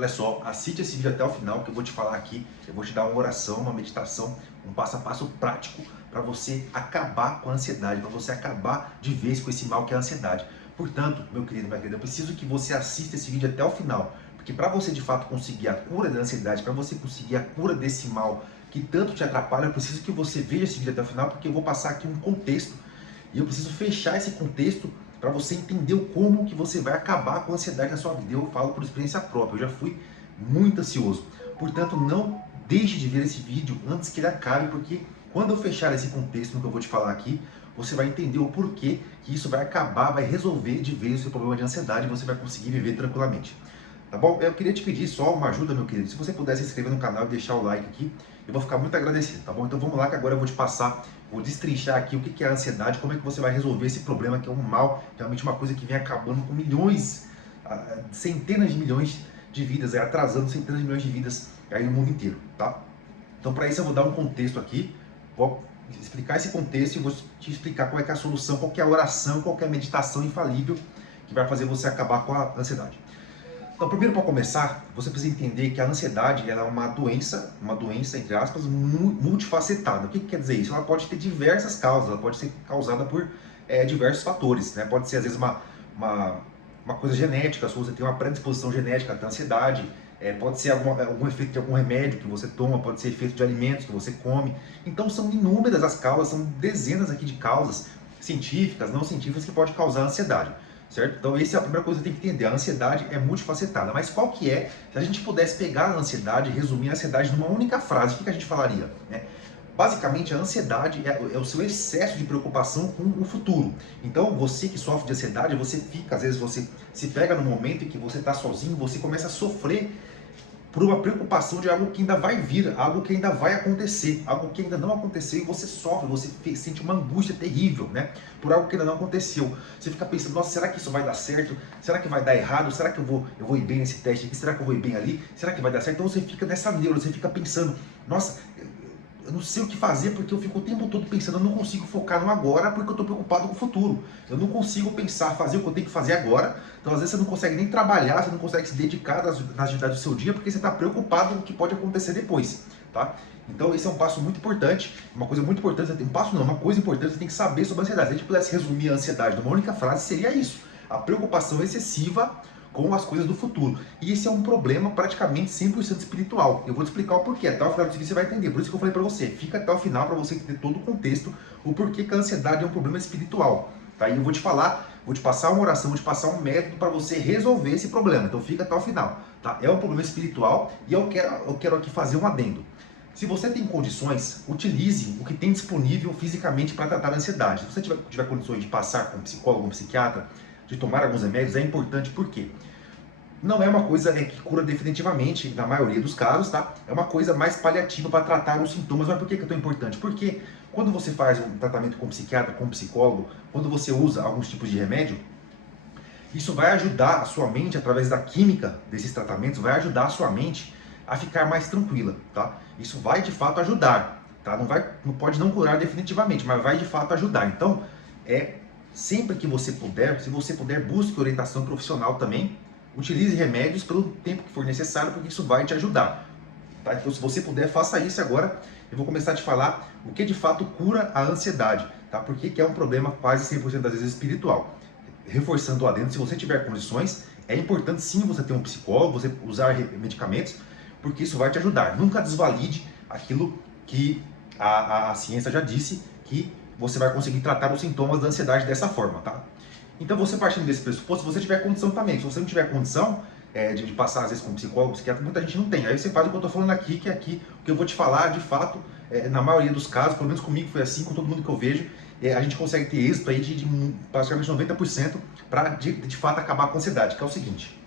Olha só, assiste esse vídeo até o final que eu vou te falar aqui, eu vou te dar uma oração, uma meditação, um passo a passo prático para você acabar com a ansiedade, para você acabar de vez com esse mal que é a ansiedade. Portanto, meu querido, minha querida, eu preciso que você assista esse vídeo até o final, porque para você de fato conseguir a cura da ansiedade, para você conseguir a cura desse mal que tanto te atrapalha, eu preciso que você veja esse vídeo até o final, porque eu vou passar aqui um contexto e eu preciso fechar esse contexto para você entender como que você vai acabar com a ansiedade na sua vida. Eu falo por experiência própria, eu já fui muito ansioso. Portanto, não deixe de ver esse vídeo antes que ele acabe, porque quando eu fechar esse contexto no que eu vou te falar aqui, você vai entender o porquê que isso vai acabar, vai resolver de vez o seu problema de ansiedade e você vai conseguir viver tranquilamente. Tá bom? Eu queria te pedir só uma ajuda, meu querido. Se você puder se inscrever no canal e deixar o like aqui, eu vou ficar muito agradecido, tá bom? Então vamos lá que agora eu vou te passar, vou destrinchar aqui o que é a ansiedade, como é que você vai resolver esse problema que é um mal, realmente uma coisa que vem acabando com milhões, centenas de milhões de vidas, atrasando centenas de milhões de vidas aí no mundo inteiro, tá? Então para isso eu vou dar um contexto aqui, vou explicar esse contexto e vou te explicar qual é que é a solução, qual que é a oração, qual que é a meditação infalível que vai fazer você acabar com a ansiedade. Então, primeiro, para começar, você precisa entender que a ansiedade ela é uma doença, entre aspas, multifacetada. O que quer dizer isso? Ela pode ter diversas causas, ela pode ser causada por diversos fatores, né? Pode ser, às vezes, uma coisa genética, se você tem uma predisposição genética a ter ansiedade, pode ser algum efeito de algum remédio que você toma, pode ser efeito de alimentos que você come. Então, são inúmeras as causas, são dezenas aqui de causas científicas, não científicas, que podem causar ansiedade. Certo? Então essa é a primeira coisa que você tem que entender, a ansiedade é multifacetada, mas qual que é, se a gente pudesse pegar a ansiedade e resumir a ansiedade numa única frase, o que a gente falaria? Né? Basicamente a ansiedade é o seu excesso de preocupação com o futuro. Então você que sofre de ansiedade, você fica, às vezes você se pega no momento em que você está sozinho, você começa a sofrer por uma preocupação de algo que ainda vai vir, algo que ainda vai acontecer, algo que ainda não aconteceu e você sofre, você sente uma angústia terrível, né? Por algo que ainda não aconteceu. Você fica pensando, nossa, será que isso vai dar certo? Será que vai dar errado? Será que eu vou ir bem nesse teste aqui? Será que eu vou ir bem ali? Será que vai dar certo? Então você fica nessa neura, você fica pensando, nossa, eu não sei o que fazer porque eu fico o tempo todo pensando, eu não consigo focar no agora porque eu estou preocupado com o futuro. Eu não consigo pensar, fazer o que eu tenho que fazer agora. Então às vezes você não consegue nem trabalhar, você não consegue se dedicar nas atividades do seu dia porque você está preocupado com o que pode acontecer depois, tá? Então esse é um passo muito importante, uma coisa muito importante, uma coisa importante, você tem que saber sobre a ansiedade. Se a gente pudesse resumir a ansiedade numa única frase, seria isso: a preocupação excessiva com as coisas do futuro. E esse é um problema praticamente 100% espiritual. Eu vou te explicar o porquê. Até o final do vídeo você vai entender. Por isso que eu falei para você, fica até o final para você ter todo o contexto, o porquê que a ansiedade é um problema espiritual. Tá? E eu vou te falar, vou te passar uma oração, vou te passar um método para você resolver esse problema. Então fica até o final. Tá? É um problema espiritual e eu quero aqui fazer um adendo. Se você tem condições, utilize o que tem disponível fisicamente para tratar a ansiedade. Se você tiver condições de passar com um psicólogo, um psiquiatra, de tomar alguns remédios, é importante porque não é uma coisa que cura definitivamente, na maioria dos casos, tá? É uma coisa mais paliativa para tratar os sintomas. Mas por que é tão importante? Porque quando você faz um tratamento com psiquiatra, com psicólogo, quando você usa alguns tipos de remédio, isso vai ajudar a sua mente, através da química desses tratamentos, vai ajudar a sua mente a ficar mais tranquila, tá? Isso vai de fato ajudar, tá? Não pode não curar definitivamente, mas vai de fato ajudar. Então, sempre que você puder, se você puder, busque orientação profissional também. Utilize remédios pelo tempo que for necessário, porque isso vai te ajudar. Tá? Então, se você puder, faça isso agora. Eu vou começar a te falar o que de fato cura a ansiedade, tá? Porque que é um problema quase 100% das vezes espiritual. Reforçando lá dentro, se você tiver condições, é importante sim você ter um psicólogo, você usar medicamentos, porque isso vai te ajudar. Nunca desvalide aquilo que a ciência já disse, que você vai conseguir tratar os sintomas da ansiedade dessa forma, tá? Então você partindo desse pressuposto, se você tiver condição também, se você não tiver condição de passar às vezes com um psicólogo, psiquiatra, muita gente não tem. Aí você faz o que eu estou falando aqui, que é aqui o que eu vou te falar, de fato, na maioria dos casos, pelo menos comigo foi assim, com todo mundo que eu vejo, a gente consegue ter êxito aí de praticamente 90% para de fato acabar com a ansiedade, que é o seguinte: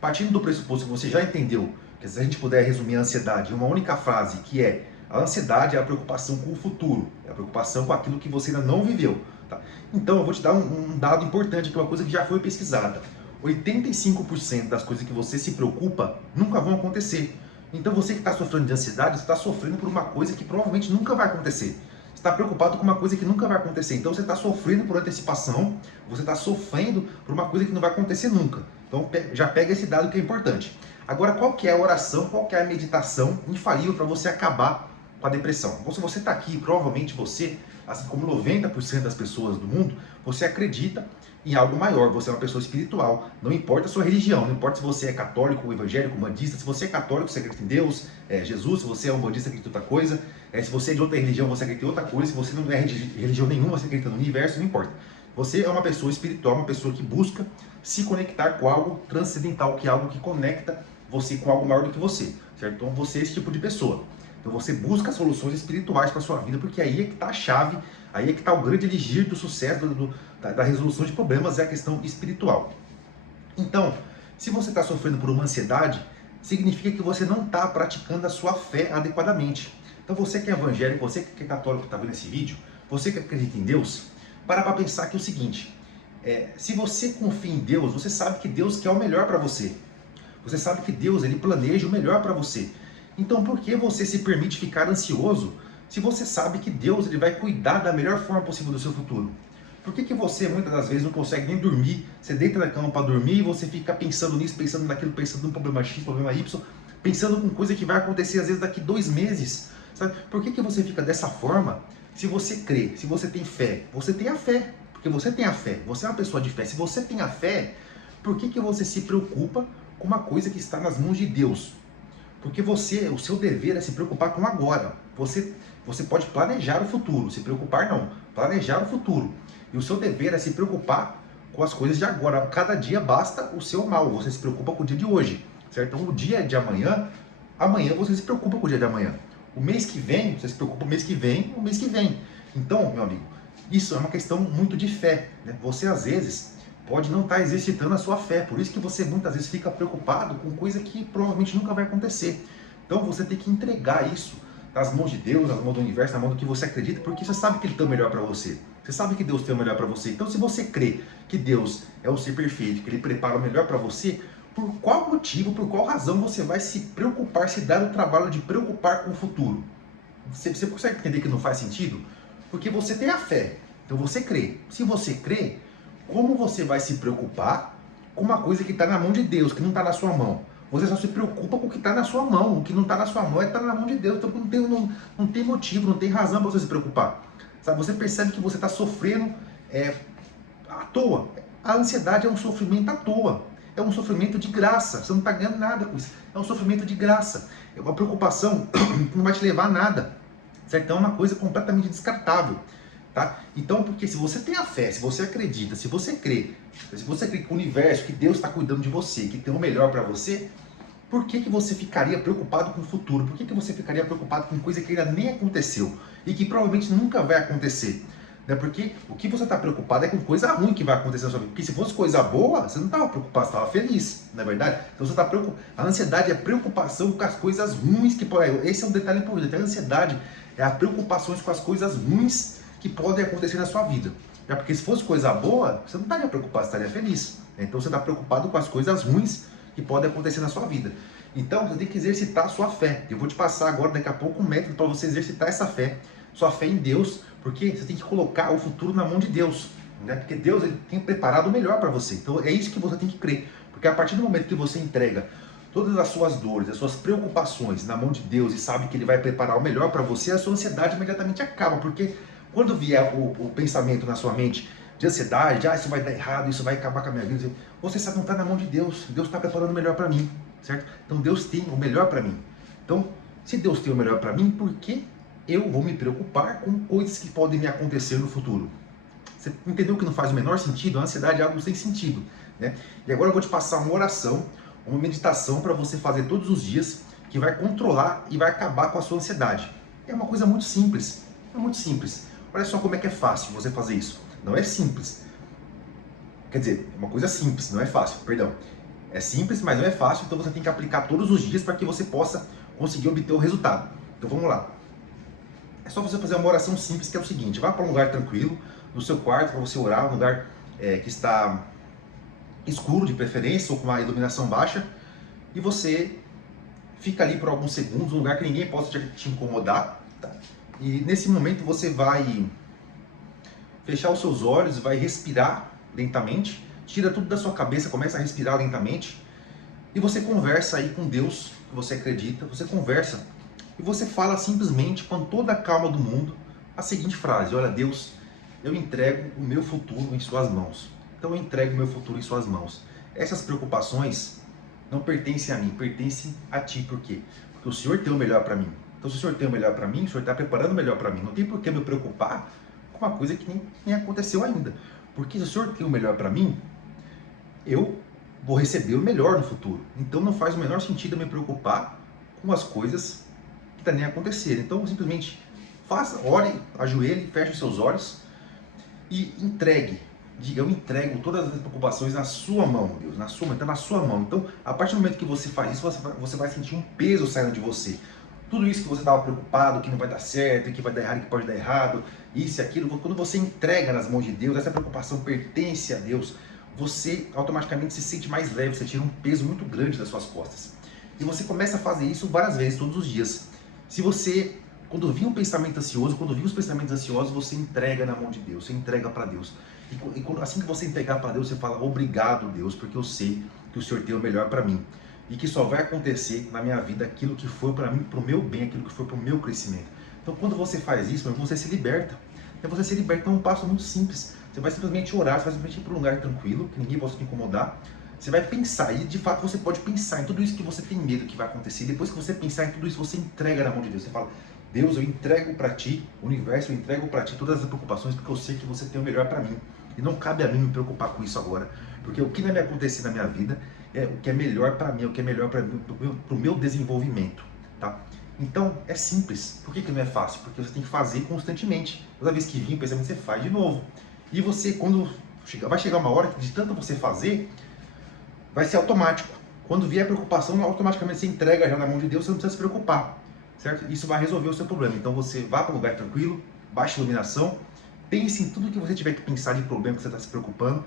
partindo do pressuposto que você já entendeu, que se a gente puder resumir a ansiedade em uma única frase, que é: a ansiedade é a preocupação com o futuro, é a preocupação com aquilo que você ainda não viveu. Tá? Então eu vou te dar um dado importante, que é uma coisa que já foi pesquisada. 85% das coisas que você se preocupa nunca vão acontecer. Então você que está sofrendo de ansiedade, você está sofrendo por uma coisa que provavelmente nunca vai acontecer. Você está preocupado com uma coisa que nunca vai acontecer. Então você está sofrendo por antecipação, você está sofrendo por uma coisa que não vai acontecer nunca. Então já pega esse dado que é importante. Agora, qual que é a oração, qual que é a meditação infalível para você acabar com a depressão? Então, se você está aqui, provavelmente você, assim como 90% das pessoas do mundo, você acredita em algo maior, você é uma pessoa espiritual, não importa a sua religião, não importa se você é católico, evangélico, bandista, se você é católico, você acredita em Deus, Jesus, se você é um bandista, acredita em outra coisa, se você é de outra religião, você acredita em outra coisa, se você não é de religião nenhuma, você acredita no universo, não importa. Você é uma pessoa espiritual, uma pessoa que busca se conectar com algo transcendental, que é algo que conecta você com algo maior do que você, certo? Então você é esse tipo de pessoa. Então você busca soluções espirituais para sua vida, porque aí é que está a chave, aí é que está o grande elegir do sucesso, da resolução de problemas, é a questão espiritual. Então, se você está sofrendo por uma ansiedade, significa que você não está praticando a sua fé adequadamente. Então você que é evangélico, você que é católico que está vendo esse vídeo, você que acredita em Deus, para pensar que é o seguinte, se você confia em Deus, você sabe que Deus quer o melhor para você. Você sabe que Deus, ele planeja o melhor para você. Então por que você se permite ficar ansioso se você sabe que Deus, ele vai cuidar da melhor forma possível do seu futuro? Por que você muitas das vezes não consegue nem dormir? Você deita na cama para dormir e você fica pensando nisso, pensando naquilo, pensando no problema X, problema Y, pensando com coisa que vai acontecer às vezes daqui 2 meses. Sabe? Por que você fica dessa forma? Se você crê, se você tem fé, você tem a fé. Porque você tem a fé, você é uma pessoa de fé. Se você tem a fé, por que você se preocupa com uma coisa que está nas mãos de Deus? Porque o seu dever é se preocupar com agora. Você pode planejar o futuro, se preocupar não, planejar o futuro. E o seu dever é se preocupar com as coisas de agora. Cada dia basta o seu mal, você se preocupa com o dia de hoje, certo? Então o dia de amanhã, amanhã você se preocupa com o dia de amanhã. O mês que vem, você se preocupa com o mês que vem, o mês que vem. Então, meu amigo, isso é uma questão muito de fé, né? Você às vezes pode não estar exercitando a sua fé, por isso que você muitas vezes fica preocupado com coisa que provavelmente nunca vai acontecer. Então você tem que entregar isso nas mãos de Deus, nas mãos do universo, na mão do que você acredita, porque você sabe que Ele tem o melhor para você. Você sabe que Deus tem o melhor para você. Então se você crê que Deus é o ser perfeito, que Ele prepara o melhor para você, por qual motivo, por qual razão você vai se preocupar, se dar o trabalho de preocupar com o futuro? Você consegue entender que não faz sentido? Porque você tem a fé, então você crê. Se você crê, como você vai se preocupar com uma coisa que está na mão de Deus, que não está na sua mão? Você só se preocupa com o que está na sua mão. O que não está na sua mão está na mão de Deus. Então não tem motivo, não tem razão para você se preocupar. Sabe? Você percebe que você está sofrendo à toa. A ansiedade é um sofrimento à toa. É um sofrimento de graça. Você não está ganhando nada com isso. É um sofrimento de graça. É uma preocupação que não vai te levar a nada. Certo? Então é uma coisa completamente descartável. Tá? Então, porque se você tem a fé, se você acredita, se você crê que o universo, que Deus está cuidando de você, que tem o melhor para você, por que você ficaria preocupado com o futuro? Por que você ficaria preocupado com coisa que ainda nem aconteceu e que provavelmente nunca vai acontecer? Né? Porque o que você está preocupado é com coisa ruim que vai acontecer na sua vida. Porque se fosse coisa boa, você não estava preocupado, você estava feliz, não é verdade? Então você está preocupado. A ansiedade é a preocupação com as coisas ruins que podem. Esse é um detalhe importante. A ansiedade é a preocupação com as coisas ruins que podem acontecer na sua vida. Porque se fosse coisa boa, você não estaria preocupado, você estaria feliz. Então você está preocupado com as coisas ruins que podem acontecer na sua vida. Então você tem que exercitar a sua fé. Eu vou te passar agora, daqui a pouco, um método para você exercitar essa fé. Sua fé em Deus, porque você tem que colocar o futuro na mão de Deus. Né? Porque Deus, ele tem preparado o melhor para você. Então é isso que você tem que crer. Porque a partir do momento que você entrega todas as suas dores, as suas preocupações na mão de Deus e sabe que Ele vai preparar o melhor para você, a sua ansiedade imediatamente acaba. Porque quando vier o pensamento na sua mente de ansiedade, isso vai dar errado, isso vai acabar com a minha vida, você sabe que não está na mão de Deus. Deus está preparando o melhor para mim, certo? Então Deus tem o melhor para mim. Então, se Deus tem o melhor para mim, por que eu vou me preocupar com coisas que podem me acontecer no futuro? Você entendeu que não faz o menor sentido? A ansiedade é algo sem sentido, né? E agora eu vou te passar uma oração, uma meditação para você fazer todos os dias, que vai controlar e vai acabar com a sua ansiedade. É uma coisa muito simples, é muito simples. Olha só como é que é fácil você fazer isso. Não é simples. Quer dizer, é uma coisa simples, não é fácil, perdão. É simples, mas não é fácil, então você tem que aplicar todos os dias para que você possa conseguir obter o resultado. Então vamos lá. É só você fazer uma oração simples, que é o seguinte: vá para um lugar tranquilo, no seu quarto, para você orar, um lugar que está escuro de preferência, ou com uma iluminação baixa, e você fica ali por alguns segundos, um lugar que ninguém possa te incomodar, tá? E nesse momento você vai fechar os seus olhos, vai respirar lentamente, tira tudo da sua cabeça, começa a respirar lentamente E você conversa aí com Deus, que você acredita, você conversa e você fala simplesmente com toda a calma do mundo a seguinte frase: olha, Deus, eu entrego o meu futuro em suas mãos. Então eu entrego o meu futuro em suas mãos. Essas preocupações não pertencem a mim, pertencem a ti. Por quê? Porque o Senhor tem o melhor para mim. Então se o Senhor tem o melhor para mim, o Senhor está preparando o melhor para mim. Não tem por que me preocupar com uma coisa que nem aconteceu ainda. Porque se o Senhor tem o melhor para mim, eu vou receber o melhor no futuro. Então não faz o menor sentido eu me preocupar com as coisas que estão nem acontecendo. Então simplesmente faça, ore, ajoelhe, feche os seus olhos e entregue. Diga, eu entrego todas as preocupações na sua mão, Deus, na sua mão, está na sua mão. Então, a partir do momento que você faz isso, você vai sentir um peso saindo de você. Tudo isso que você estava preocupado, que não vai dar certo, que vai dar errado, que pode dar errado, isso e aquilo, quando você entrega nas mãos de Deus, essa preocupação pertence a Deus, você automaticamente se sente mais leve, você tira um peso muito grande das suas costas. E você começa a fazer isso várias vezes, todos os dias. Se você, quando vir um pensamento ansioso, quando vir os pensamentos ansiosos, você entrega na mão de Deus, você entrega para Deus. E assim que você entregar para Deus, você fala, obrigado, Deus, porque eu sei que o Senhor tem o melhor para mim. E que só vai acontecer na minha vida aquilo que foi para mim, para o meu bem, aquilo que foi para o meu crescimento. Então, quando você faz isso, você se liberta. E você se liberta é um passo muito simples. Você vai simplesmente orar, você vai simplesmente ir para um lugar tranquilo, que ninguém possa te incomodar. Você vai pensar, e de fato você pode pensar em tudo isso que você tem medo que vai acontecer. Depois que você pensar em tudo isso, você entrega na mão de Deus. Você fala, Deus, eu entrego para ti, universo, eu entrego para ti todas as preocupações, porque eu sei que você tem o melhor para mim. E não cabe a mim me preocupar com isso agora, porque o que vai me acontecer na minha vida é o que é melhor para mim, o que é melhor para o meu desenvolvimento, tá? Então, é simples. Por que não é fácil? Porque você tem que fazer constantemente. Toda vez que vir o pensamento, você faz de novo. E você, quando vai chegar uma hora que de tanto você fazer, vai ser automático. Quando vier a preocupação, automaticamente você entrega já na mão de Deus, você não precisa se preocupar, certo? Isso vai resolver o seu problema. Então você vá para um lugar tranquilo, baixe a iluminação, pense em tudo que você tiver que pensar de problema que você está se preocupando,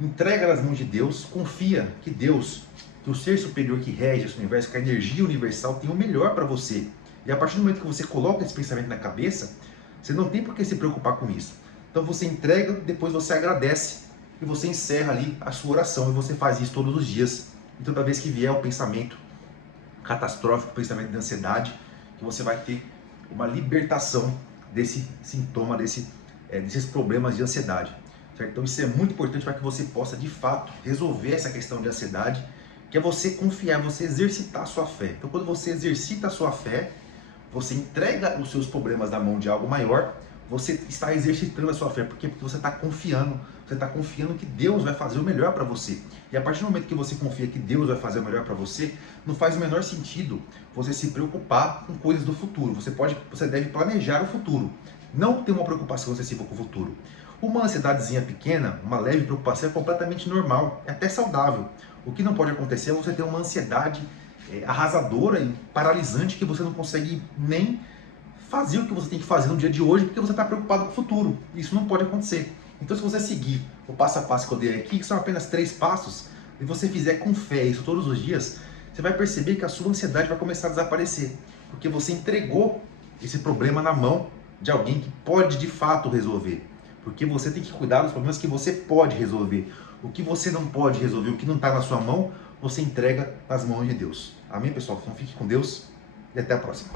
entrega nas mãos de Deus, confia que Deus, que o ser superior que rege esse universo, que a energia universal tem o melhor para você. E a partir do momento que você coloca esse pensamento na cabeça, você não tem por que se preocupar com isso. Então você entrega, depois você agradece e você encerra ali a sua oração e você faz isso todos os dias. E toda vez que vier o pensamento catastrófico, o pensamento de ansiedade, que você vai ter uma libertação desse sintoma, desses problemas de ansiedade. Certo? Então isso é muito importante para que você possa de fato resolver essa questão de ansiedade, que é você confiar, você exercitar a sua fé. Então quando você exercita a sua fé, você entrega os seus problemas na mão de algo maior, você está exercitando a sua fé. Por quê? Porque você está confiando que Deus vai fazer o melhor para você. E a partir do momento que você confia que Deus vai fazer o melhor para você, não faz o menor sentido você se preocupar com coisas do futuro. Você deve planejar o futuro, não ter uma preocupação excessiva com o futuro. Uma ansiedadezinha pequena, uma leve preocupação é completamente normal, é até saudável. O que não pode acontecer é você ter uma ansiedade arrasadora e paralisante que você não consegue nem fazer o que você tem que fazer no dia de hoje porque você está preocupado com o futuro. Isso não pode acontecer. Então se você seguir o passo a passo que eu dei aqui, que são apenas 3 passos, e você fizer com fé isso todos os dias, você vai perceber que a sua ansiedade vai começar a desaparecer. Porque você entregou esse problema na mão de alguém que pode de fato resolver. Porque você tem que cuidar dos problemas que você pode resolver. O que você não pode resolver, o que não está na sua mão, você entrega nas mãos de Deus. Amém, pessoal? Então fique com Deus e até a próxima.